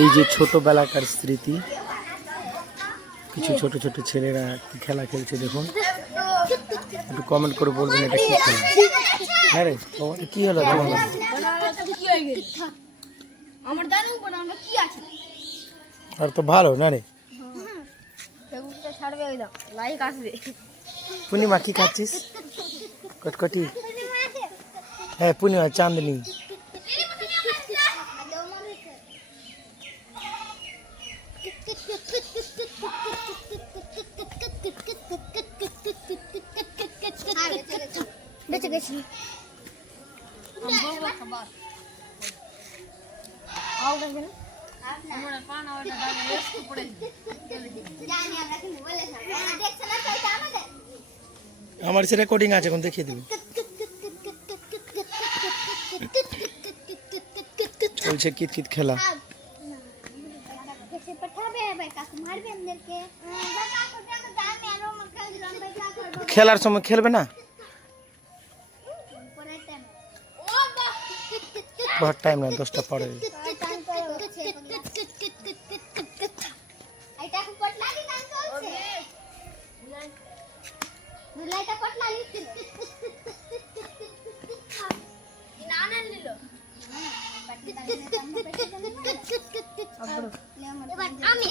এই যে ছোটবেলাকার স্মৃতি, কিছু ছোট ছোট ছেলেরা কি খেলা খেলছে দেখুন, একটু কমেন্ট করে বলবেন এটা কি খেলা। হ্যাঁ রে কি হলো তোমার? আর তো ভালো না রে। পূর্ণিমা কি খাচ্ছিস? কটকটি? হ্যাঁ পূর্ণিমা, চাঁদনি। আমার সে রেকর্ডিং আছে, এখন দেখিয়ে দিবি। চলছে কিতকিত খেলা। খেলার সময় খেলবে না, बहुत टाइम ना 10টা পরে। আমি